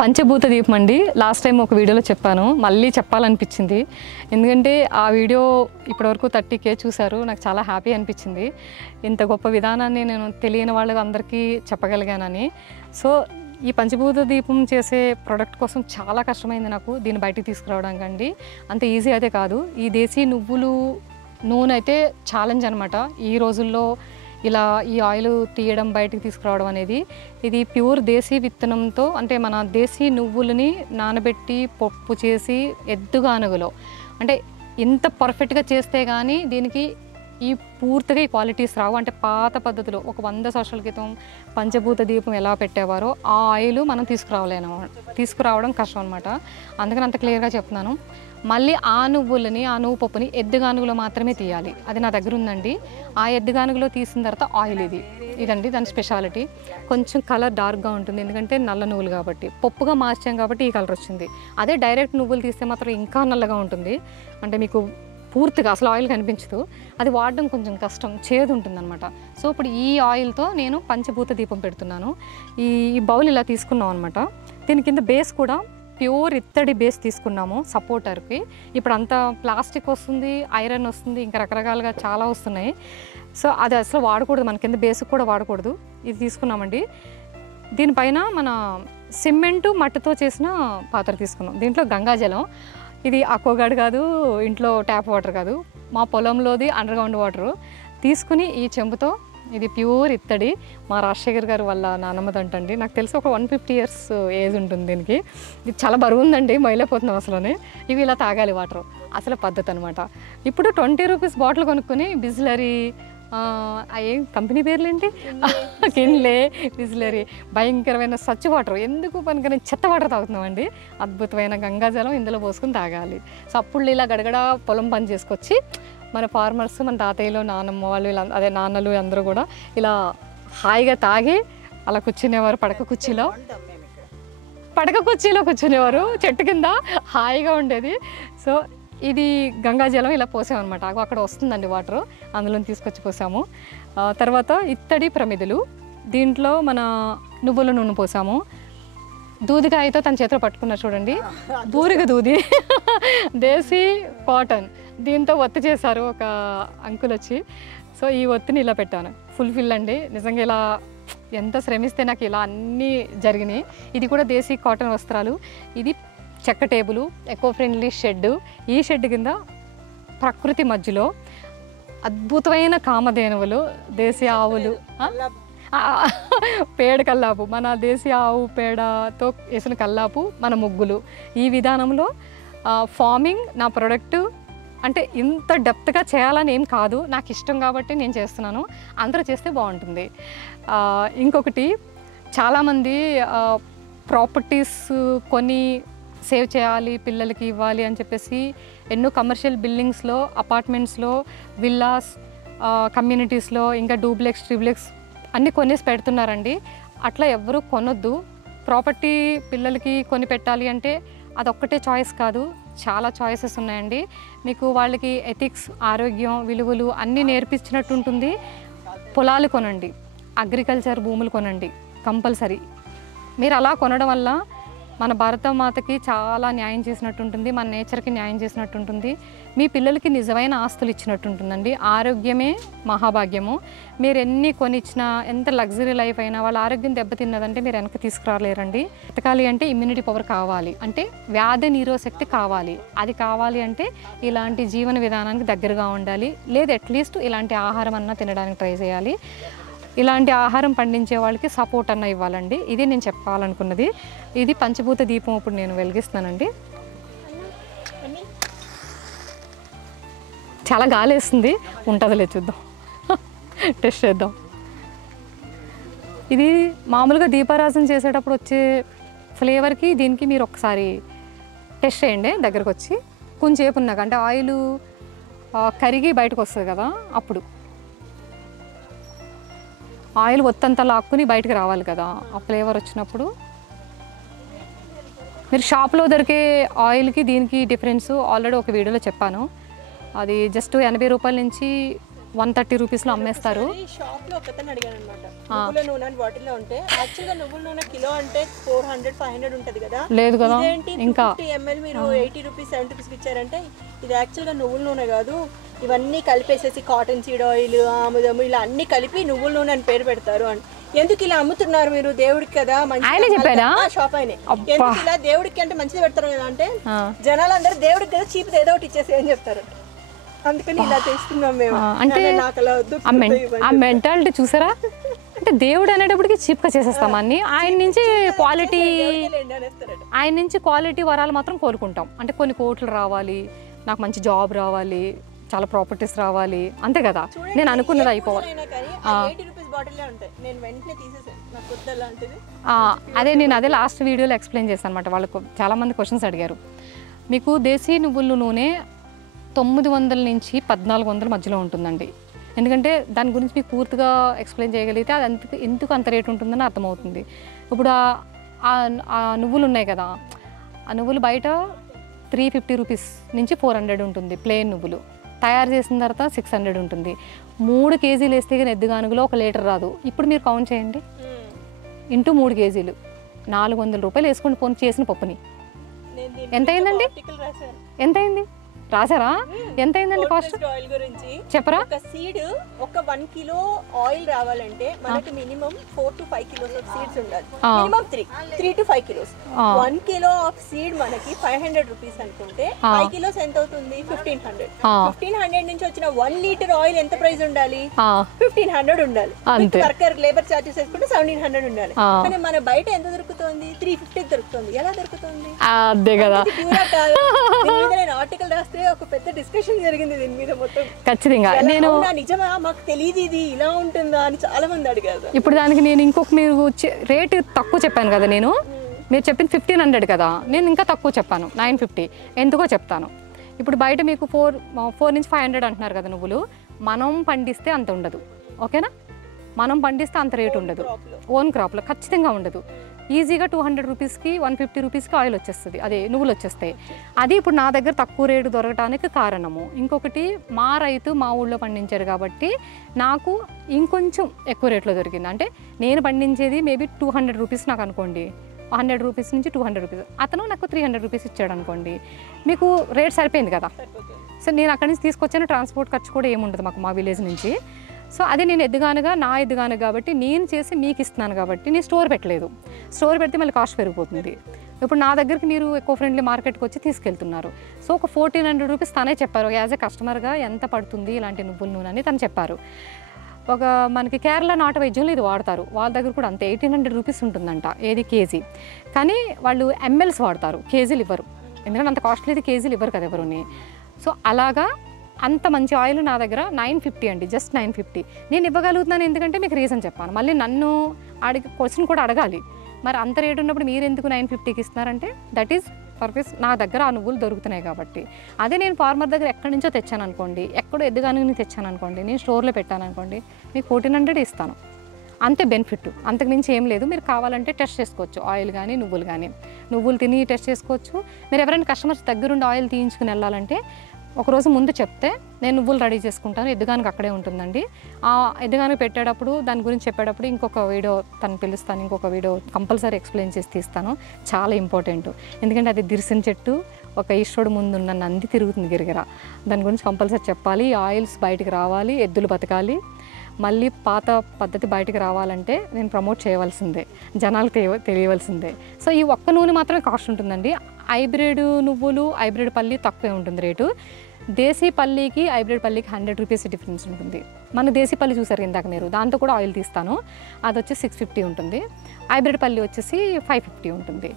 పంచభూత దీపం అండి. లాస్ట్ టైం ఒక వీడియోలో చెప్పాను, మళ్ళీ చెప్పాలనిపించింది. ఎందుకంటే ఆ వీడియో ఇప్పటివరకు 30K చూశారు. నాకు చాలా హ్యాపీ అనిపించింది. ఇంత గొప్ప విధానాన్ని నేను తెలియని వాళ్ళకి అందరికీ చెప్పగలిగానని. సో ఈ పంచభూత దీపం చేసే ప్రోడక్ట్ కోసం చాలా కష్టమైంది నాకు దీన్ని బయటికి తీసుకురావడానికి అండి. అంత ఈజీ అయితే కాదు. ఈ దేశీ నువ్వులు నూనె అయితే ఛాలెంజ్ అనమాట. ఈ రోజుల్లో ఇలా ఈ ఆయిల్ తీయడం, బయటికి తీసుకురావడం అనేది. ఇది ప్యూర్ దేశీ విత్తనంతో, అంటే మన దేశీ నువ్వులని నానబెట్టి పప్పు చేసి ఎద్దుగానుగలో, అంటే ఇంత పర్ఫెక్ట్గా చేస్తే కానీ దీనికి ఈ పూర్తిగా ఈ క్వాలిటీస్ రావు. అంటే పాత పద్ధతిలో ఒక 100 సంవత్సరాల క్రితం పంచభూత దీపం ఎలా పెట్టేవారో ఆ ఆయిల్ మనం తీసుకురావడం కష్టం అనమాట. అందుకని అంత క్లియర్గా చెప్తున్నాను. మళ్ళీ ఆ నువ్వులని, ఆ నువ్వు పప్పుని ఎద్దుగానుగులో మాత్రమే తీయాలి. అది నా దగ్గర ఉందండి. ఆ ఎద్దుగానుగులో తీసిన తర్వాత ఆయిల్ ఇదండి దాని స్పెషాలిటీ. కొంచెం కలర్ డార్క్గా ఉంటుంది, ఎందుకంటే నల్ల నువ్వులు కాబట్టి. పప్పుగా మార్చాం కాబట్టి ఈ కలర్ వచ్చింది. అదే డైరెక్ట్ నువ్వులు తీస్తే మాత్రం ఇంకా నల్లగా ఉంటుంది. అంటే మీకు పూర్తిగా అసలు ఆయిల్ కనిపించదు. అది వాడడం కొంచెం కష్టం, చేదు ఉంటుందన్నమాట. సో ఇప్పుడు ఈ ఆయిల్తో నేను పంచభూత దీపం పెడుతున్నాను. ఈ బౌల్ ఇలా తీసుకున్నాం అనమాట. దీని కింద బేస్ కూడా ప్యూర్ ఇత్తడి బేస్ తీసుకున్నాము సపోర్టర్కి. ఇప్పుడు అంతా ప్లాస్టిక్ వస్తుంది, ఐరన్ వస్తుంది, ఇంకా రకరకాలుగా చాలా వస్తున్నాయి. సో అది అసలు వాడకూడదు, మన కింద బేస్కి కూడా వాడకూడదు. ఇది తీసుకున్నామండి. దీనిపైన మన సిమెంటు మట్టితో చేసిన పాత్ర తీసుకున్నాం. దీంట్లో గంగాజలం. ఇది అక్వాగార్డ్ కాదు, ఇంట్లో ట్యాప్ వాటర్ కాదు, మా పొలంలోది అండర్ గ్రౌండ్ వాటరు తీసుకుని ఈ చెంబుతో, ఇది ప్యూర్ ఇత్తడి, మా రాజశేఖర్ గారు వాళ్ళ నానమ్మదంటండి. నాకు తెలిసి ఒక 150 years ఏజ్ ఉంటుంది దీనికి. ఇది చాలా బరువు ఉందండి, మైలైపోతున్నాం అసలునే. ఇవి ఇలా తాగాలి వాటర్, అసలు పద్ధతి అనమాట. ఇప్పుడు 20 రూపీస్ బాటిల్ కొనుక్కొని బిస్లరీ, ఏం కంపెనీ పేర్లు ఏంటి, కిన్లే, బిస్లరీ, భయంకరమైన స్వచ్ఛ వాటర్, ఎందుకు పనికని చెత్త వాటర్ తాగుతున్నామండి. అద్భుతమైన గంగాజలం ఇందులో పోసుకుని తాగాలి. సో అప్పుడు ఇలా గడగడ పొలం పని చేసుకొచ్చి మన ఫార్మర్స్, మన తాతయ్యలు, నాన్నమ్మ వాళ్ళు, ఇలా అదే నాన్నలు అందరూ కూడా ఇలా హాయిగా తాగి అలా కూర్చునేవారు. పడక కుర్చీలో కూర్చునేవారు, చెట్టు కింద హాయిగా ఉండేది. సో ఇది గంగాజలం ఇలా పోసామన్నమాట. అక్కడ వస్తుందండి వాటర్, అందులో తీసుకొచ్చి పోసాము. తర్వాత ఇత్తడి ప్రమిదలు, దీంట్లో మన నువ్వుల నూనె పోసాము. దూదికాయతో తన చేతిలో పట్టుకున్నారు చూడండి, దూరిగా దూది దేశీ కాటన్, దీంతో ఒత్తి చేశారు ఒక అంకుల్ వచ్చి. సో ఈ ఒత్తిని ఇలా పెట్టాను. ఫుల్ఫిల్ అండి నిజంగా. ఇలా ఎంత శ్రమిస్తే నాకు ఇలా అన్నీ జరిగినాయి. ఇది కూడా దేశీ కాటన్ వస్త్రాలు. ఇది చెక్క టేబుల్, ఎకో ఫ్రెండ్లీ షెడ్. ఈ షెడ్ కింద ప్రకృతి మధ్యలో అద్భుతమైన కామధేనువులు, దేశీ ఆవులు, పేడ కల్లాపు, మన దేశీ ఆవు పేడతో వేసిన కల్లాపు, మన ముగ్గులు. ఈ విధానంలో ఫార్మింగ్ నా ప్రొడక్ట్. అంటే ఇంత డెప్త్గా చేయాలని ఏం కాదు, నాకు ఇష్టం కాబట్టి నేను చేస్తున్నాను. అందరూ చేస్తే బాగుంటుంది. ఇంకొకటి, చాలామంది ప్రాపర్టీస్ కొని సేవ్ చేయాలి, పిల్లలకి ఇవ్వాలి అని చెప్పేసి ఎన్నో కమర్షియల్ బిల్డింగ్స్లో, అపార్ట్మెంట్స్లో, విల్లాస్, కమ్యూనిటీస్లో, ఇంకా డూప్లెక్స్, ట్రిప్లెక్స్ అన్నీ కొనేసి పెడుతున్నారండి. అట్లా ఎవరు కొనొద్దు. ప్రాపర్టీ పిల్లలకి కొని పెట్టాలి అంటే అదొక్కటే చాయిస్ కాదు, చాలా చాయిసెస్ ఉన్నాయండి. మీకు వాళ్ళకి ఎథిక్స్, ఆరోగ్యం, విలువలు అన్నీ నేర్పించినట్టు ఉంటుంది. పొలాలు కొనండి, అగ్రికల్చర్ భూములు కొనండి కంపల్సరీ. మీరు అలా కొనడం వల్ల మన భారతమాతకి చాలా న్యాయం చేసినట్టు ఉంటుంది, మన నేచర్కి న్యాయం చేసినట్టు ఉంటుంది, మీ పిల్లలకి నిజమైన ఆస్తులు ఇచ్చినట్టు ఉంటుందండి. ఆరోగ్యమే మహాభాగ్యము. మీరు ఎన్ని కొనిచ్చినా, ఎంత లగ్జరీ లైఫ్ అయినా వాళ్ళ ఆరోగ్యం దెబ్బతిన్నదంటే మీరు వెనక్కి తీసుకురాలేరండి. బ్రతకాలి అంటే ఇమ్యూనిటీ పవర్ కావాలి, అంటే వ్యాధి నిరోధశక్తి కావాలి. అది కావాలి అంటే ఇలాంటి జీవన విధానానికి దగ్గరగా ఉండాలి, లేదు అట్లీస్ట్ ఇలాంటి ఆహారం అన్నా తినడానికి ట్రై చేయాలి. ఇలాంటి ఆహారం పండించే వాళ్ళకి సపోర్ట్ అన్న ఇవ్వాలండి. ఇది నేను చెప్పాలనుకున్నది. ఇది పంచభూత దీపం ఇప్పుడు నేను వెలిగిస్తున్నానండి. చాలా గాలి వేస్తుంది, ఉంటుందిలే చూద్దాం, టెస్ట్ చేద్దాం. ఇది మామూలుగా దీపారాజన చేసేటప్పుడు వచ్చే ఫ్లేవర్కి దీనికి మీరు ఒకసారి టెస్ట్ చేయండి దగ్గరకు వచ్చి. కొంచెంసేపు ఉన్నాక, అంటే ఆయిల్ కరిగి బయటకు వస్తుంది కదా, అప్పుడు ఆయిల్ ఒత్తంతా లాక్కుని బయటకు రావాలి కదా, ఆ ఫ్లేవర్ వచ్చినప్పుడు. మీరు షాప్లో దొరికే ఆయిల్కి దీనికి డిఫరెన్స్ ఆల్రెడీ ఒక వీడియోలో చెప్పాను. అది జస్ట్ 80 రూపాయల నుంచి 130 రూపీస్లో అమ్మేస్తారు. షాప్ లో ఒకతను అడిగాను అనమాట, నువ్వుల నూనె బాటిల్ లో ఉంటే యాక్చువల్ గా నువ్వుల నూనె కిలో అంటే 400-500 ఉంటది కదా, లేదు కదా ఇంకా 50 ml మీరు 80 రూపీస్ 70 రూపీస్ ఇచ్చారంటే ఇది యాక్చువల్ గా నువ్వుల నూనె కాదు, ఇవన్నీ కలిపేసేసి కాటన్ సీడ్ ఆయిల్ ఆముదము ఇలా అన్ని కలిపి నువ్వుల నూనె అని పేరు పెడతారు అని. ఎందుకు ఇలా అమ్ముతున్నారు మీరు దేవుడికి కదా షాప్ అయినా ఎందుకు ఇలా దేవుడికి అంటే మంచిది పెడతారు కదా అంటే జనాలందరూ దేవుడికి కదా చీప్ ఏదో ఒకటి ఇచ్చేసి అని చెప్తారు, అందుకని ఇలా చేస్తున్నాం మేము. అంటే నాకు అలా వద్దు ఆ మెంటాలిటీ చూసారా, అంటే దేవుడు అనేటప్పటికి చీప్గా చేసేస్తాం అన్ని. ఆయన నుంచి క్వాలిటీ వరాలు మాత్రం కోరుకుంటాం. అంటే కొన్ని కోట్లు రావాలి, నాకు మంచి జాబ్ రావాలి, చాలా ప్రాపర్టీస్ రావాలి, అంతే కదా. నేను అనుకున్నది అయిపోవాలి. అదే నేను అదే లాస్ట్ వీడియోలో ఎక్స్ప్లెయిన్ చేశాను అనమాట. వాళ్ళకు చాలామంది క్వశ్చన్స్ అడిగారు, మీకు దేశీ నువ్వుల నూనె 900 నుంచి 1400 మధ్యలో ఉంటుందండి. ఎందుకంటే దాని గురించి మీకు పూర్తిగా ఎక్స్ప్లెయిన్ చేయగలిగితే అది ఎందుకు అంత రేటు ఉంటుందని అర్థమవుతుంది. ఇప్పుడు ఆ నువ్వులు ఉన్నాయి కదా, ఆ నువ్వులు బయట 350 రూపీస్ నుంచి 400 ఉంటుంది. ప్లెయిన్ నువ్వులు తయారు చేసిన తర్వాత 600 ఉంటుంది. 3 కేజీలు వేస్తే కానీ ఎద్దుగానుగులో 1 లీటర్ రాదు. ఇప్పుడు మీరు కౌంట్ చేయండి, ఇంటూ 3 కేజీలు 400 రూపాయలు వేసుకొని పోనీ చేసిన పప్పుని ఎంత అయిందండి? ఎంత అయింది రాసారా? ఎంత అయిందండి కాస్ట్ గురించి చెప్పరా? ఒక సీడ్ ఒక 1 కిలో ఆయిల్ రావాలంటే మనకి minimum 4 to 5 kilos of seeds ఉండాలి. Minimum 3 to 5 kilos. 1 kilo of seed మనకి 500 రూపీస్ అనుకుంటే 5 కిలోస్ ఎంత అవుతుంది? 1500. 1500 నుంచి వచ్చిన 1 లీటర్ ఆయిల్ ఎంత ప్రైస్ ఉండాలి? 1500 ఉండాలి. వర్కర్ లేబర్ చార్జెస్ వేసుకుంటే 1700 ఉండాలి. కానీ మన బయట ఎంత దొరుకుతుంది? 350 దొరుకుతుంది. ఎలా దొరుకుతుంది? అదే కదా. నేను ఆర్టికల్ రాస్తే ఒక పెద్ద డిస్కషన్ జరిగింది దీని మీద మొత్తం. ఖచ్చితంగా నేను నిజమా మాకు తెలియదు ఇది ఇలా ఉంటుందా అని చాలా మంది అడిగారు. ఇప్పుడు దానికి నేను ఇంకొక మీరు రేట్ తక్కువ చెప్పాను కదా, నేను మీరు చెప్పింది 1500 కదా, నేను ఇంకా తక్కువ చెప్పాను 950. ఎందుకో చెప్తాను. ఇప్పుడు బయట మీకు 4 నుంచి 500 అంటున్నారు కదా నువ్వులు, మనం పండిస్తే అంత ఉండదు. ఓకేనా, మనం పండిస్తే అంత రేటు ఉండదు. ఓన్ క్రాప్లో ఖచ్చితంగా ఉండదు. ఈజీగా 200 రూపీస్కి 150 రూపీస్కి ఆయిల్ వచ్చేస్తుంది, అదే నువ్వులు వచ్చేస్తాయి. అది ఇప్పుడు నా దగ్గర తక్కువ రేటు దొరకడానికి కారణము. ఇంకొకటి మా రైతు మా ఊళ్ళో పండించాడు కాబట్టి నాకు ఇంకొంచెం ఎక్కువ రేట్లో దొరికింది. అంటే నేను పండించేది మేబీ 200 రూపీస్ నాకు అనుకోండి, 100 రూపీస్ నుంచి 200 రూపీస్, అతను నాకు 300 రూపీస్ ఇచ్చాడు అనుకోండి, మీకు రేట్ సరిపోయింది కదా. సో నేను అక్కడి నుంచి తీసుకొచ్చాను, ట్రాన్స్పోర్ట్ ఖర్చు కూడా ఏముండదు మాకు మా విలేజ్ నుంచి. సో అదే నేను ఎద్దుగానుగా నా ఎద్దుగాను కాబట్టి నేను చేసి మీకు ఇస్తున్నాను కాబట్టి నేను స్టోర్ పెట్టలేదు. స్టోర్ పెడితే మళ్ళీ కాస్ట్ పెరిగిపోతుంది. ఇప్పుడు నా దగ్గరికి మీరు ఎక్కువ ఫ్రెండ్లీ మార్కెట్కి వచ్చి తీసుకెళ్తున్నారు. సో ఒక 1400 రూపీస్ తనే చెప్పారు, యాజ్ ఎ కస్టమర్గా ఎంత పడుతుంది ఇలాంటి నువ్వుల నూనె అని తను చెప్పారు. ఒక మనకి కేరళ నాటు వైద్యంలో ఇది వాడతారు, వాళ్ళ దగ్గర కూడా అంతే 1800 రూపీస్ ఉంటుందంట ఏది కేజీ. కానీ వాళ్ళు ఎంఎల్స్ వాడతారు, కేజీలు ఇవ్వరు. ఎందుకంటే అంత కాస్ట్లీది కేజీలు ఇవ్వరు కదా ఎవరుని. సో అలాగా అంత మంచి ఆయిల్ నా దగ్గర 950 అండి, జస్ట్ 950. నేను ఇవ్వగలుగుతున్నాను ఎందుకంటే మీకు రీజన్ చెప్పాను. మళ్ళీ నన్ను క్వశ్చన్ కూడా అడగాలి, మరి అంత రేటు ఉన్నప్పుడు మీరు ఎందుకు 950కి ఇస్తున్నారంటే దట్ ఈస్ పర్పస్ నా దగ్గర ఆ నువ్వులు దొరుకుతున్నాయి కాబట్టి. అదే నేను ఫార్మర్ దగ్గర ఎక్కడి నుంచో తెచ్చాను అనుకోండి, ఎక్కడో ఎద్దుగానుని తెచ్చాను అనుకోండి, నేను స్టోర్లో పెట్టాను అనుకోండి, మీకు 1400 ఇస్తాను, అంతే బెనిఫిట్. అంతకుమించి ఏం లేదు. మీరు కావాలంటే టెస్ట్ చేసుకోవచ్చు ఆయిల్ కానీ నువ్వులు కానీ, నువ్వులు తిని టెస్ట్ చేసుకోవచ్చు. మీరు ఎవరైనా కస్టమర్స్ దగ్గరుండి ఆయిల్ తీయించుకుని వెళ్ళాలంటే ఒకరోజు ముందు చెప్తే నేను నువ్వులు రెడీ చేసుకుంటాను, ఎద్దుగానికి అక్కడే ఉంటుందండి. ఆ ఎద్దుగానికి పెట్టేటప్పుడు దాని గురించి చెప్పేటప్పుడు ఇంకొక వీడియో తను పిలుస్తాను, ఇంకొక వీడియో కంపల్సరీ ఎక్స్ప్లెయిన్ చేసి తీస్తాను, చాలా ఇంపార్టెంట్. ఎందుకంటే అది దిరిసిన చెట్టు, ఒక ఈశ్వరుడు ముందు ఉన్న నంది తిరుగుతుంది గిరిగిర, దాని గురించి కంపల్సరీ చెప్పాలి. ఆయిల్స్ బయటికి రావాలి, ఎద్దులు బతకాలి, మళ్ళీ పాత పద్ధతి బయటికి రావాలంటే నేను ప్రమోట్ చేయవలసిందే, జనాలకు తెలియవలసిందే. సో ఈ ఒక్క నూనె మాత్రమే కాస్ట్ ఉంటుందండి. హైబ్రిడ్ నువ్వులు హైబ్రిడ్ పల్లి తక్కువే ఉంటుంది రేటు. దేశీ పల్లీకి హైబ్రిడ్ పల్లీకి 100 రూపీస్ డిఫరెన్స్ ఉంటుంది. మన దేశీ పల్లి చూసారు ఇందాక మీరు, దాంతో కూడా ఆయిల్ తీస్తాను, అది వచ్చి 650 ఉంటుంది. హైబ్రిడ్ పల్లి వచ్చేసి 550 ఉంటుంది.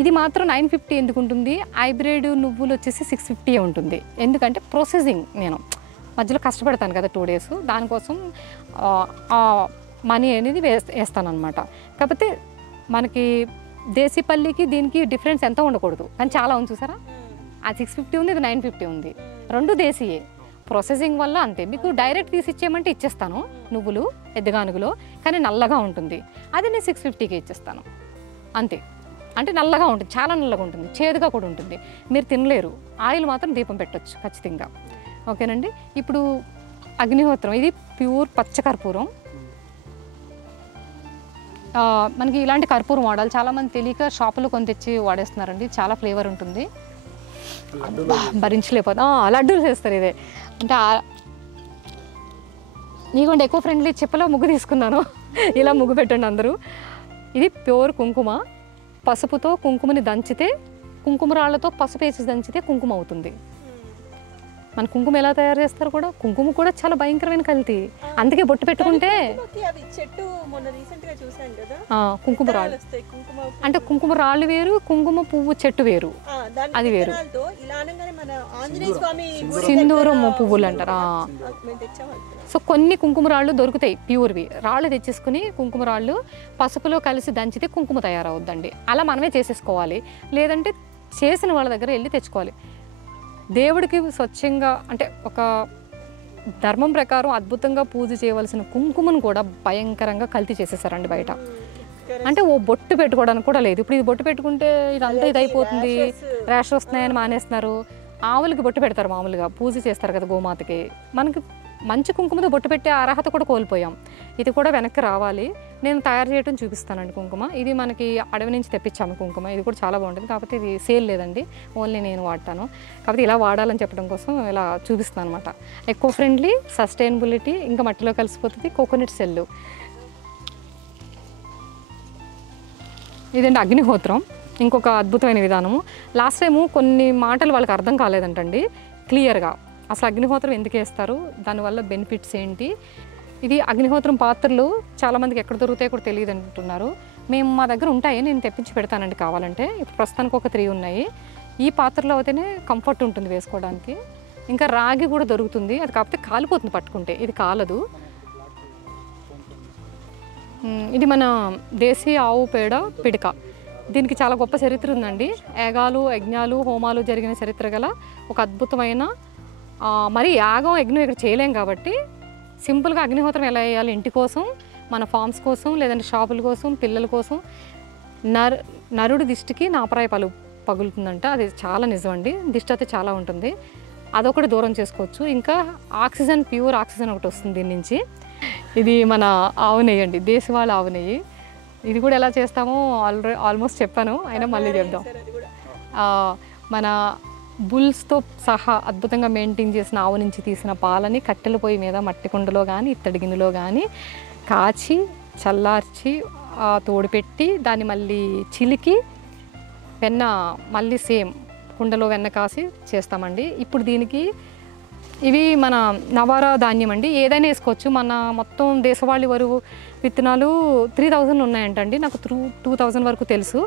ఇది మాత్రం 950 ఎందుకు ఉంటుంది? హైబ్రిడ్ నువ్వులు వచ్చేసి 650 ఉంటుంది. ఎందుకంటే ప్రాసెసింగ్ నేను మధ్యలో కష్టపడతాను కదా 2 డేస్, దానికోసం మనీ అనేది వేస్తాను అనమాట. కాకపోతే మనకి దేశీ పల్లికి దీనికి డిఫరెన్స్ ఎంత ఉండకూడదు, కానీ చాలా ఉంది చూసారా. అది 650 ఉంది, ఇది 950 ఉంది, రెండు దేశీయే. ప్రాసెసింగ్ వల్ల అంతే. మీకు డైరెక్ట్ తీసి ఇచ్చేయమంటే ఇచ్చేస్తాను నువ్వులు ఎద్దుగానుగులో, కానీ నల్లగా ఉంటుంది. అది నేను 650కి ఇచ్చేస్తాను అంతే. అంటే నల్లగా ఉంటుంది, చాలా నల్లగా ఉంటుంది, చేదుగా కూడా ఉంటుంది, మీరు తినలేరు. ఆయిల్ మాత్రం దీపం పెట్టచ్చు ఖచ్చితంగా. ఓకేనండి. ఇప్పుడు అగ్నిహోత్రం, ఇది ప్యూర్ పచ్చకర్పూరం. మనకి ఇలాంటి కర్పూరం వాడాలి. చాలామంది తెలియక షాపులో కొని తెచ్చి వాడేస్తున్నారండి. చాలా ఫ్లేవర్ ఉంటుంది, భరించలేకపోతే లడ్డూలు చేస్తారు. ఇదే అంటే నీకంటే ఎక్కువ ఫ్రెండ్లీ చెప్పలో ముగ్గు తీసుకున్నాను. ఇలా ముగ్గు పెట్టండి అందరూ. ఇది ప్యూర్ కుంకుమ. పసుపుతో కుంకుమని దంచితే, కుంకుమ రాళ్లతో పసుపు వేసి దంచితే కుంకుమ అవుతుంది. మన కుంకుమ ఎలా తయారు చేస్తారు కూడా, కుంకుమ కూడా చాలా భయంకరమైన కల్తీ. అందుకే బొట్టు పెట్టుకుంటే కుంకుమ రాళ్ళు అంటే కుంకుమ రాళ్ళు వేరు, కుంకుమ పువ్వు చెట్టు వేరు, అది వేరు. సింధూరం పువ్వులు అంటారా. సో కొన్ని కుంకుమ రాళ్ళు దొరుకుతాయి ప్యూర్వి. రాళ్ళు తెచ్చేసుకుని కుంకుమ రాళ్ళు పసుపులో కలిసి దంచితే కుంకుమ తయారవుద్దండి. అలా మనమే చేసేసుకోవాలి, లేదంటే చేసిన వాళ్ళ దగ్గర వెళ్ళి తెచ్చుకోవాలి. దేవుడికి స్వచ్ఛంగా అంటే ఒక ధర్మం ప్రకారం అద్భుతంగా పూజ చేయవలసిన కుంకుమను కూడా భయంకరంగా కల్తీ చేసేసారండి బయట. అంటే ఓ బొట్టు పెట్టుకోవడానికి కూడా లేదు. ఇప్పుడు ఇది బొట్టు పెట్టుకుంటే ఇదంతా ఇది అయిపోతుంది, ర్యాష్ వస్తున్నాయని మానేస్తున్నారు. ఆవులకి బొట్టు పెడతారు మామూలుగా, పూజ చేస్తారు కదా గోమాతకి. మనకి మంచి కుంకుమతో బొట్టు పెట్టే అర్హత కూడా కోల్పోయాం. ఇది కూడా వెనక్కి రావాలి. నేను తయారు చేయడం చూపిస్తానండి కుంకుమ. ఇది మనకి అడవి నుంచి తెప్పించాము కుంకుమ. ఇది కూడా చాలా బాగుంటుంది, కాకపోతే ఇది సేల్ లేదండి, ఓన్లీ నేను వాడతాను. కాకపోతే ఇలా వాడాలని చెప్పడం కోసం ఇలా చూపిస్తాను అనమాట. ఎకో ఫ్రెండ్లీ, సస్టైనబిలిటీ, ఇంకా మట్టిలో కలిసిపోతుంది. కోకోనట్ సెల్లు ఇదండి అగ్నిహోత్రం. ఇంకొక అద్భుతమైన విధానము. లాస్ట్ టైము కొన్ని మాటలు వాళ్ళకి అర్థం కాలేదంటండి క్లియర్గా. అసలు అగ్నిహోత్రం ఎందుకు వేస్తారు, దానివల్ల బెనిఫిట్స్ ఏంటి. ఇది అగ్నిహోత్రం పాత్రలు చాలామందికి ఎక్కడ దొరుకుతాయో కూడా తెలియదు అంటున్నారు. మేము మా దగ్గర ఉంటాయి, నేను తెప్పించి పెడతానండి కావాలంటే. ఇప్పుడు ప్రస్తుతానికి ఒక 3 ఉన్నాయి. ఈ పాత్రలో అయితేనే కంఫర్ట్ ఉంటుంది వేసుకోవడానికి. ఇంకా రాగి కూడా దొరుకుతుంది, అది కాకపోతే కాలిపోతుంది పట్టుకుంటే, ఇది కాలదు. ఇది మన దేశీ ఆవు పేడ పిడక. దీనికి చాలా గొప్ప చరిత్ర ఉందండి. యాగాలు, యజ్ఞాలు, హోమాలు జరిగిన చరిత్ర గల ఒక అద్భుతమైన, మరి యాగం యజ్ఞం ఇక్కడ చేయలేం కాబట్టి సింపుల్గా అగ్నిహోత్రం ఎలా వేయాలి ఇంటి కోసం, మన ఫార్మ్స్ కోసం, లేదంటే షాపుల కోసం, పిల్లల కోసం. నరుడి దిష్టికి నాపరాయి పగులుతుందంట, అది చాలా నిజం అండి. దిష్టి అయితే చాలా ఉంటుంది, అదొకటి దూరం చేసుకోవచ్చు. ఇంకా ఆక్సిజన్, ప్యూర్ ఆక్సిజన్ ఒకటి వస్తుంది దీని నుంచి. ఇది మన ఆవు నెయ్యి అండి, దేశవాళ ఆవు నెయ్యి. ఇది కూడా ఎలా చేస్తామో ఆల్మోస్ట్ చెప్పాను, అయినా మళ్ళీ చెప్దాం. మన బుల్స్తో సహా అద్భుతంగా మెయింటైన్ చేసిన ఆవు నుంచి తీసిన పాలని కట్టెల పొయ్యి మీద మట్టి కుండలో కానీ ఇత్తడి గిన్నెలో కానీ కాచి చల్లార్చి తోడుపెట్టి దాన్ని మళ్ళీ చిలికి వెన్న మళ్ళీ సేమ్ కుండలో వెన్న కాసి చేస్తామండి. ఇప్పుడు దీనికి ఇవి మన నవారా ధాన్యం అండి, ఏదైనా వేసుకోవచ్చు. మన మొత్తం దేశవాళీ వరువు విత్తనాలు 3000 ఉన్నాయంటండి, నాకు 2000 వరకు తెలుసు.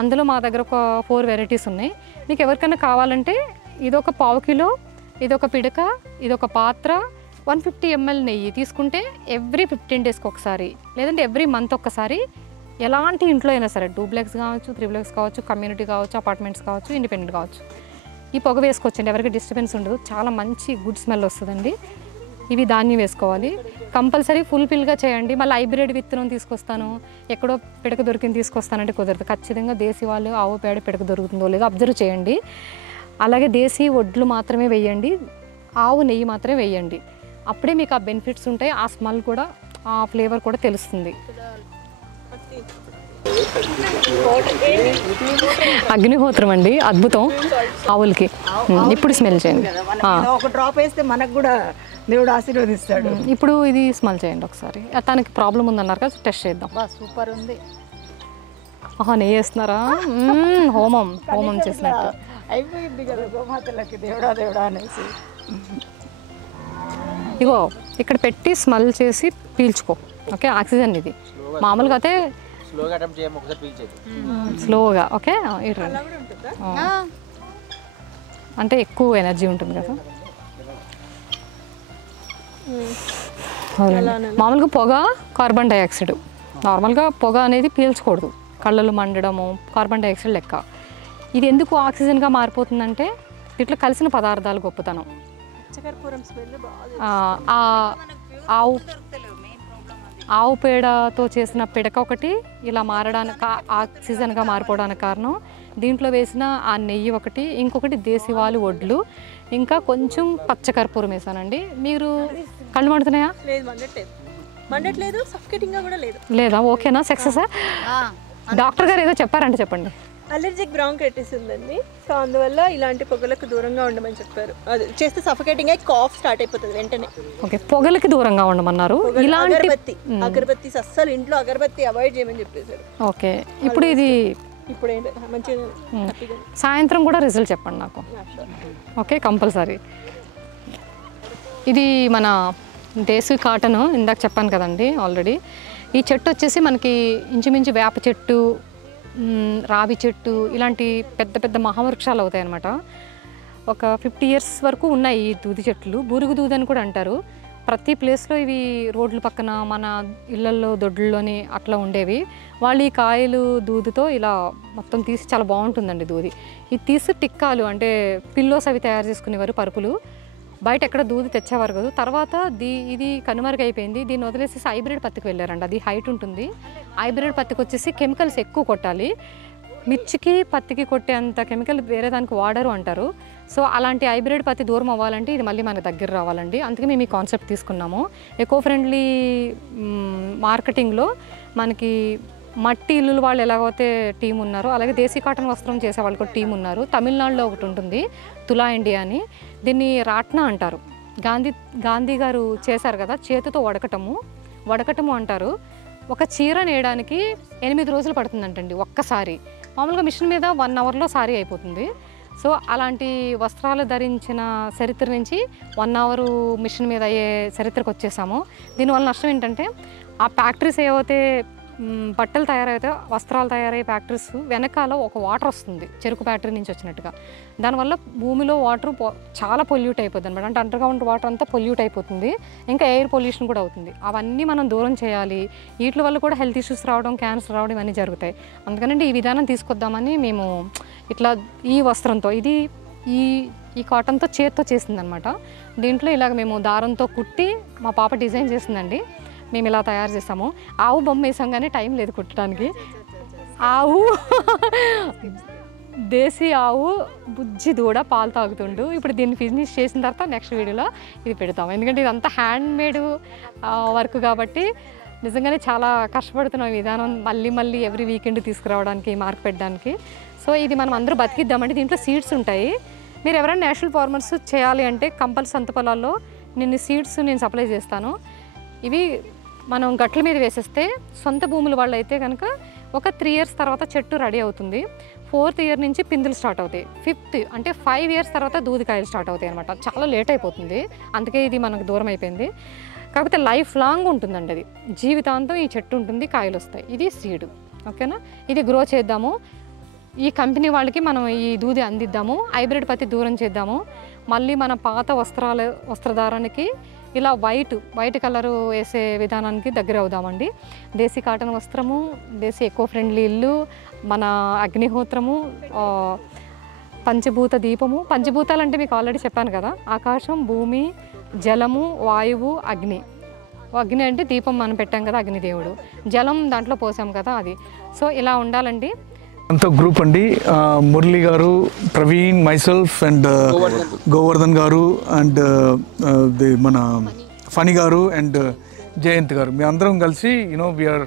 అందులో మా దగ్గర ఒక 4 వెరైటీస్ ఉన్నాయి. మీకు ఎవరికైనా కావాలంటే ఇదొక 1/2 కిలో, ఇదొక పిడక, ఇదొక పాత్ర, 150 ml నెయ్యి తీసుకుంటే ఎవ్రీ 15 డేస్కి ఒకసారి, లేదంటే ఎవ్రీ మంత్ ఒక్కసారి, ఎలాంటి ఇంట్లో అయినా సరే, డూప్లెక్స్ కావచ్చు, త్రిప్లెక్స్ కావచ్చు, కమ్యూనిటీ కావచ్చు, అపార్ట్మెంట్స్ కావచ్చు, ఇండిపెండెంట్ కావచ్చు, ఈ పొగ వేసుకోవచ్చండి. ఎవరికి డిస్టర్బెన్స్ ఉండదు, చాలా మంచి గుడ్ స్మెల్ వస్తుందండి. ఇవి ధాన్యం వేసుకోవాలి కంపల్సరీ, ఫుల్ఫిల్గా చేయండి. మళ్ళీ హైబ్రిడ్ విత్తనం తీసుకొస్తాను, ఎక్కడో పిడక దొరికింది తీసుకొస్తానంటే కుదరదు. ఖచ్చితంగా దేశీ వాళ్ళు ఆవు పేడ పిడక దొరుకుతుందో లేదో అబ్జర్వ్ చేయండి. అలాగే దేశీ వడ్లు మాత్రమే వేయండి, ఆవు నెయ్యి మాత్రమే వేయండి. అప్పుడే మీకు ఆ బెనిఫిట్స్ ఉంటాయి, ఆ స్మెల్ కూడా, ఆ ఫ్లేవర్ కూడా తెలుస్తుంది. అగ్నిహోత్రం అండి, అద్భుతం ఆవులకి. ఇప్పుడు స్మెల్ చేయండి, ఒక డ్రాప్ వేస్తే మనకు కూడా దేవుడు ఆశీర్వదిస్తాడు. ఇప్పుడు ఇది స్మెల్ చేయండి ఒకసారి. తనకి ప్రాబ్లం ఉందన్నారు కదా, టెస్ట్ చేద్దాం. సూపర్ ఉంది. నెయ్యి వేస్తున్నారా? హోమం చేసినట్టు అయిపోయింది కదా గోమాతలకి, దేవుడా దేవుడా అనేసి. ఇగో ఇక్కడ పెట్టి స్మెల్ చేసి పీల్చుకో. ఓకే, ఆక్సిజన్ ఇది. మామూలుగా అయితే స్లోగా. ఓకే, అంటే ఎక్కువ ఎనర్జీ ఉంటుంది కదా. మామూలుగా పొగ కార్బన్ డైఆక్సైడ్, నార్మల్గా పొగ అనేది పీల్చకూడదు, కళ్ళలు మండడము కార్బన్ డైఆక్సైడ్ లెక్క. ఇది ఎందుకు ఆక్సిజన్గా మారిపోతుందంటే ఇట్లా కలిసిన పదార్థాలు గొప్పతనం. ఆవు పేడతో చేసిన పిడక ఒకటి ఇలా మారడానికి, ఆక్సిజన్గా మారిపోవడానికి కారణం. దీంట్లో వేసిన ఆ నెయ్యి ఒకటి, ఇంకొకటి దేశీవాళీ వడ్లు, ఇంకా కొంచెం పచ్చకర్పూరం వేసానండి. మీరు కళ్ళు మండుతున్నాయా? లేదు, మండట్లేదు, సఫికేటింగ్గా కూడా లేదు. లేదా? ఓకేనా? సక్సెస్? డాక్టర్ గారు ఏదో చెప్పారంటే చెప్పండి. అలర్జిక్ బ్రాంకైటిస్ ఉందండి, సో అందువల్ల ఇలాంటి పొగలకు దూరంగా ఉండమని చెప్పారు. అది చేస్తే సఫికేటింగ్ అయ్యి కాఫ్ స్టార్ట్ అయిపోతుంది వెంటనే. ఓకే, పొగలకి దూరంగా ఉండమన్నారు. ఇలాంటి అగరబత్తి అస్సలు ఇంట్లో అగరబత్తి అవాయిడ్ చేయమని చెప్పేశారు. ఓకే, ఇప్పుడు ఇది ఇప్పుడు మంచిగా సాయంత్రం కూడా రిజల్ట్ చెప్పండి నాకు. Okay, compulsory. ఇది మన దేశీ కాటన్ ఇందాక చెప్పాను కదండి ఆల్రెడీ. ఈ చెట్టు వచ్చేసి మనకి ఇంచుమించు వేప చెట్టు, రావి చెట్టు ఇలాంటి పెద్ద పెద్ద మహావృక్షాలు అవుతాయి అన్నమాట. ఒక 50 years వరకు ఉన్నాయి ఈ దూది చెట్లు. బూరుగు దూది అని కూడా అంటారు. ప్రతి ప్లేస్లో ఇవి రోడ్ల పక్కన, మన ఇళ్ళల్లో దొడ్లలోని అట్లా ఉండేవి. వాళ్ళు ఈ కాయలు దూదితో ఇలా మొత్తం తీసి, చాలా బాగుంటుందండి దూది. ఇది తీసి టిక్కాలు అంటే పిల్లోస్ అవి తయారు చేసుకునేవారు, పరుపులు. బయట ఎక్కడ దూది తెచ్చేవారు కదా. తర్వాత ఇది కనుమరుగైపోయింది. దీన్ని వదిలేసి హైబ్రిడ్ పత్తికి వెళ్ళారండి. అది హైట్ ఉంటుంది. హైబ్రిడ్ పత్తికి వచ్చేసి కెమికల్స్ ఎక్కువ కొట్టాలి. మిర్చికి పత్తికి కొట్టే అంత కెమికల్ వేరే దానికి వాడరు అంటారు. సో అలాంటి హైబ్రిడ్ పత్తి దూరం అవ్వాలంటే ఇది మళ్ళీ మన దగ్గర రావాలండి. అందుకే మేము ఈ కాన్సెప్ట్ తీసుకున్నాము. ఎకో ఫ్రెండ్లీ మార్కెటింగ్లో మనకి మట్టి ఇల్లులు వాళ్ళు ఎలాగైతే టీం ఉన్నారో, అలాగే దేశీ కాటన్ వస్త్రం చేసే వాళ్ళకి ఒక టీం ఉన్నారు. తమిళనాడులో ఒకటి ఉంటుంది, తులా ఇండియా అని. దీన్ని రాట్నా అంటారు. గాంధీ గారు చేశారు కదా, చేతితో వడకటము అంటారు. ఒక చీర నేయడానికి 8 రోజులు పడుతుందంటండి ఒక్కసారి. మామూలుగా మిషన్ మీద 1 hourలో సారీ అయిపోతుంది. సో అలాంటి వస్త్రాలు ధరించిన చరిత్ర నుంచి 1 hour మిషన్ మీద అయ్యే చరిత్రకు వచ్చేసాము. దీనివల్ల నష్టం ఏంటంటే, ఆ ఫ్యాక్టరీస్ ఏవైతే బట్టలు తయారైతే, వస్త్రాలు తయారయ్యే ఫ్యాక్టరీస్ వెనకాల ఒక వాటర్ వస్తుంది, చెరుకు ఫ్యాక్టరీ నుంచి వచ్చినట్టుగా. దానివల్ల భూమిలో వాటర్ చాలా పొల్యూట్ అయిపోతుంది అనమాట. అంటే అండర్గ్రౌండ్ వాటర్ అంతా పొల్యూట్ అయిపోతుంది. ఇంకా ఎయిర్ పొల్యూషన్ కూడా అవుతుంది. అవన్నీ మనం దూరం చేయాలి. వీటి వల్ల కూడా హెల్త్ ఇష్యూస్ రావడం, క్యాన్సర్ రావడం ఇవన్నీ జరుగుతాయి. అందుకనంటే ఈ విధానం తీసుకొద్దామని మేము ఇట్లా ఈ వస్త్రంతో, ఇది ఈ కాటన్తో చేత్తో చేసిందనమాట. దీంట్లో ఇలాగ మేము దారంతో కుట్టి మా పాప డిజైన్ చేసిందండి. మేము ఇలా తయారు చేస్తాము. ఆవు బొమ్మ వేసాం కానీ టైం లేదు కుట్టడానికి. ఆవు దేశీ ఆవు బుజ్జి దూడ పాలు తాగుతుండు. ఇప్పుడు దీన్ని ఫినిష్ చేసిన తర్వాత నెక్స్ట్ వీడియోలో ఇది పెడతాము. ఎందుకంటే ఇదంతా హ్యాండ్మేడ్ వర్క్ కాబట్టి నిజంగానే చాలా కష్టపడుతున్నాం ఈ విధానం మళ్ళీ ఎవ్రీ వీకెండ్ తీసుకురావడానికి, మార్క్ పెట్టడానికి. సో ఇది మనం అందరూ బతికిద్దామంటే దీంట్లో సీడ్స్ ఉంటాయి. మీరు ఎవరైనా నేషనల్ ఫార్మర్స్ చేయాలి అంటే కంపల్సరీ సొంత పొలాల్లో సీడ్స్ నేను సప్లై చేస్తాను. ఇవి మనం గట్ల మీద వేసేస్తే, సొంత భూముల వాళ్ళు అయితే కనుక ఒక 3 years తర్వాత చెట్టు రెడీ అవుతుంది. 4th year నుంచి పిందులు స్టార్ట్ అవుతాయి. 5th అంటే 5 years తర్వాత దూదికాయలు స్టార్ట్ అవుతాయి అనమాట. చాలా లేట్ అయిపోతుంది. అందుకే ఇది మనకు దూరం అయిపోయింది. కాకపోతే లైఫ్ లాంగ్ ఉంటుందండి. అది జీవితాంతం ఈ చెట్టు ఉంటుంది, కాయలు వస్తాయి. ఇది సీడ్. ఓకేనా? ఇది గ్రో చేద్దాము. ఈ కంపెనీ వాళ్ళకి మనం ఈ దూది అందిద్దాము. హైబ్రిడ్ పత్తి దూరం చేద్దాము. మళ్ళీ మన పాత వస్త్రధారానికి ఇలా వైట్ కలరు వేసే విధానానికి దగ్గర అవుదామండి. దేశీ కాటన్ వస్త్రము, దేశీ ఎకో ఫ్రెండ్లీ ఇల్లు, మన అగ్నిహోత్రము, పంచభూత దీపము. పంచభూతాలు అంటే మీకు ఆల్రెడీ చెప్పాను కదా, ఆకాశం, భూమి, జలము, వాయువు, అగ్ని. అగ్ని అంటే దీపం మనం పెట్టాం కదా, అగ్నిదేవుడు. జలం దాంట్లో పోసాం కదా, అది. సో ఇలా ఉండాలండి. అంత గ్రూప్ అండి, మురళి గారు, ప్రవీణ్, మైసెల్ఫ్ అండ్ గోవర్ధన్ గారు అండ్ మన ఫణి గారు అండ్ జయంత్ గారు, మీ అందరం కలిసి we are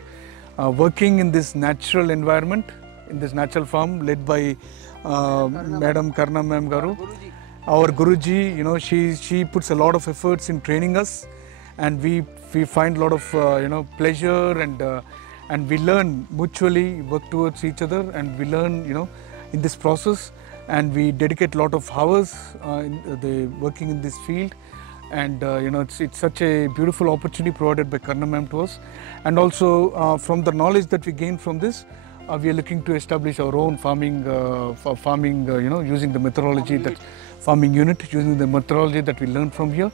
working in this natural environment, in this natural farm led by madam Karna ma'am గారు. Our Guruji, she puts a lot of efforts in training us, and we find a lot of pleasure and we learn mutually, work towards each other, and we learn in this process, and we dedicate a lot of hours working in this field, and it's such a beautiful opportunity provided by Karna ma'am to us. And also from the knowledge that we gain from this, we are looking to establish our own farming using the methodology, that farming unit, using the methodology that we learned from here.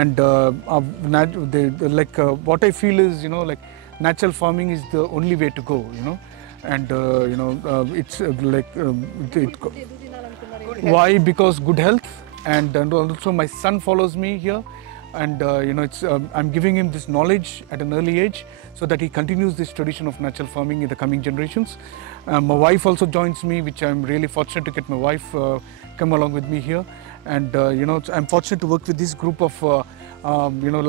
And what I feel is like natural farming is the only way to go, and it's why? Because good health, and also my son follows me here, and I'm giving him this knowledge at an early age so that he continues this tradition of natural farming in the coming generations. My wife also joins me, which I'm really fortunate to get my wife come along with me here, and I'm fortunate to work with this group of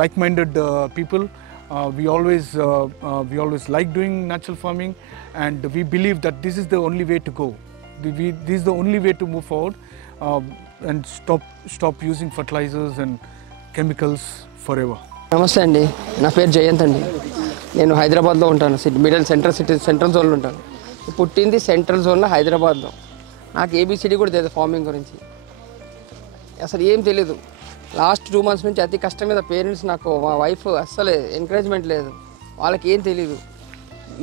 like-minded people. We always like doing natural farming, and we believe that this is the only way to go. This is the only way to move forward and stop using fertilizers and chemicals forever. నమస్తే అండి, నా పేరు జయంత్ అండి. నేను హైదరాబాద్లో ఉంటాను. Middle central జోన్లో ఉంటాను. పుట్టింది సెంట్రల్ జోన్లో హైదరాబాద్లో. నాకు ఏబిసిడి కూడా తెలియదు ఫార్మింగ్ గురించి, అసలు ఏం తెలీదు. లాస్ట్ 2 months నుంచి అతి కష్టం మీద పేరెంట్స్, నాకు మా వైఫ్ అస్సలు ఎంకరేజ్మెంట్ లేదు. వాళ్ళకి ఏం తెలీదు.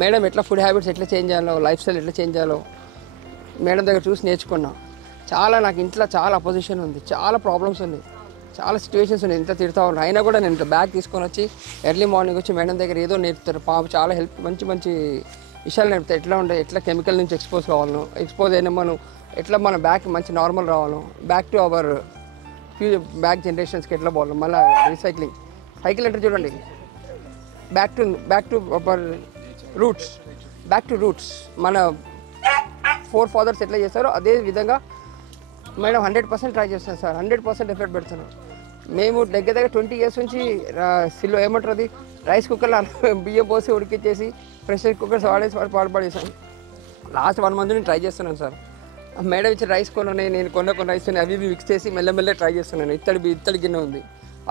మేడం ఎట్లా ఫుడ్ హ్యాబిట్స్ ఎట్లా చేంజ్ చేయాలో, లైఫ్ స్టైల్ ఎట్లా చేంజ్ చేయాలో మేడం దగ్గర చూసి నేర్చుకున్నా. నాకు ఇంట్లో చాలా అపోజిషన్ ఉంది, చాలా ప్రాబ్లమ్స్ ఉంది, చాలా సిచ్యువేషన్స్ ఉన్నాయి. ఇంత తిడతా ఉన్నారు, అయినా కూడా నేను బ్యాగ్ తీసుకొని వచ్చి ఎర్లీ మార్నింగ్ వచ్చి మేడం దగ్గర ఏదో నేర్పుతారు. చాలా హెల్ప్, మంచి మంచి విషయాలు నేర్పుతారు. ఎట్లా ఉండే, ఎట్లా కెమికల్ నుంచి ఎక్స్పోజ్ కావాలను, ఎక్స్పోజ్ అయినా మనం ఎట్లా మన బ్యాక్ మంచి నార్మల్ రావాలను, బ్యాక్ టు అవర్ బ్యాక్ జనరేషన్స్కి ఎట్లా పోవాలి, మళ్ళీ రీసైక్లింగ్. సైకిల్ అంటే చూడండి, బ్యాక్ టు అవర్ రూట్స్, మన 4 fathers ఎట్లా చేస్తారో అదే విధంగా మేడం 100% ట్రై చేస్తాను సార్. 100% ఎఫర్ట్ పెడతాను. మేము దగ్గర 20 years నుంచి ఏమంటారు అది, రైస్ కుక్కర్లో బియ్యం పోసి ఉడికిచ్చేసి ప్రెషర్ కుక్కర్స్ వాడేసి పాడుపడేసాను. లాస్ట్ 1 month నుంచి ట్రై చేస్తున్నాను సార్. మేడం ఇచ్చిన రైస్ కొన్నాయి, నేను కొన్ని రైస్ ఉన్నాయి, అవి మిక్స్ చేసి మెల్లమెల్ల ట్రై చేస్తున్నాను. ఇత్తడి గిన్నె ఉంది,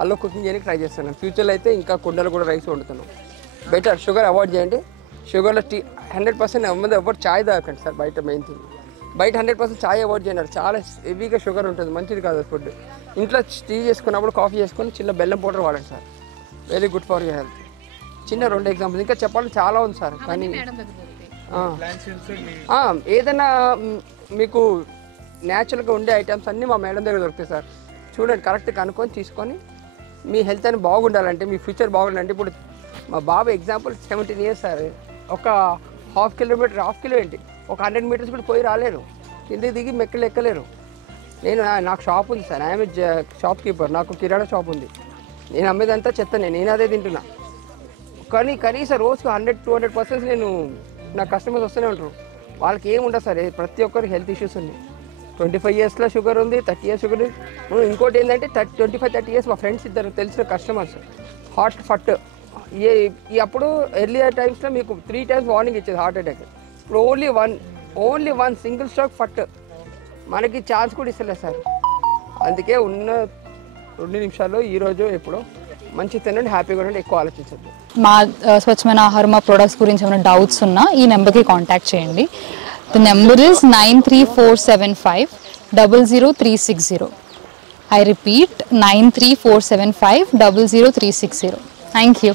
అల్లో కుకింగ్ చేయడానికి ట్రై చేస్తున్నాను. ఫ్యూచర్లో అయితే ఇంకా కుండలు కూడా రైస్ వండుతున్నాను. బెటర్ షుగర్ అవాయిడ్ చేయండి. షుగర్లో 100% ముందు ఎవరు చాయ్ తాగకండి సార్. మెయిన్ థింగ్ బయట 100% చాయ్ అవాయిడ్ చేయండి. చాలా హెవీగా షుగర్ ఉంటుంది, మంచిది కాదు ఫుడ్. ఇంట్లో టీ చేసుకున్నప్పుడు కాఫీ చేసుకొని చిన్న బెల్లం పౌడర్ వాడండి sir. Very good for your health. చిన్న 2 ఎగ్జాంపుల్స్, ఇంకా చెప్పాలి చాలా ఉంది సార్. కానీ ఏదైనా మీకు న్యాచురల్గా ఉండే ఐటమ్స్ అన్నీ మా మేడం దగ్గర దొరుకుతాయి సార్. చూడండి, కరెక్ట్ కనుక్కొని తీసుకొని మీ హెల్త్ అని బాగుండాలంటే, మీ ఫ్యూచర్ బాగుండాలంటే, ఇప్పుడు మా బాబు ఎగ్జాంపుల్ 17 years సార్. ఒక హాఫ్ కిలో ఏంటి, ఒక 100 meters కూడా పోయి రాలేరు, కింద దిగి మెక్కలు ఎక్కలేరు. నాకు షాప్ ఉంది సార్, ఐఎమ్ షాప్ కీపర్. నాకు కిరాణా షాప్ ఉంది. నేను అమ్మేదంతా చెత్తనే, నేను అదే తింటున్నా. కానీ కనీసం రోజుకు 100-200% నేను నా కస్టమర్స్ వస్తూనే ఉంటారు. వాళ్ళకి ఏముండదు సార్, ప్రతి ఒక్కరికి హెల్త్ ఇష్యూస్ ఉన్నాయి. 25 yearsలో షుగర్ ఉంది, 30 years షుగర్ ఉంది. ఇంకోటి ఏంటంటే 25-30 years మా ఫ్రెండ్స్ ఇద్దరు తెలిసిన కస్టమర్స్ హార్ట్ ఫట్. అప్పుడు ఎర్లియర్ టైమ్స్లో మీకు 3 times వార్నింగ్ ఇచ్చేది హార్ట్ అటాక్. ఇప్పుడు ఓన్లీ వన్ సింగిల్ స్ట్రోక్ ఫట్. మనకి ఛాన్స్ కూడా ఇస్తలేదు సార్. అందుకే ఉన్న 2 నిమిషాల్లో ఈరోజు ఎప్పుడో మంచి తినండి, హ్యాపీగా ఉండండి, ఎక్కువ ఆలోచించండి. మా స్వచ్ఛమైన ఆహారం మా ప్రొడక్ట్స్ గురించి ఏమైనా డౌట్స్ ఉన్నా ఈ నెంబర్కి కాంటాక్ట్ చేయండి. The number is 9347500360. I repeat 9347500360. Thank you.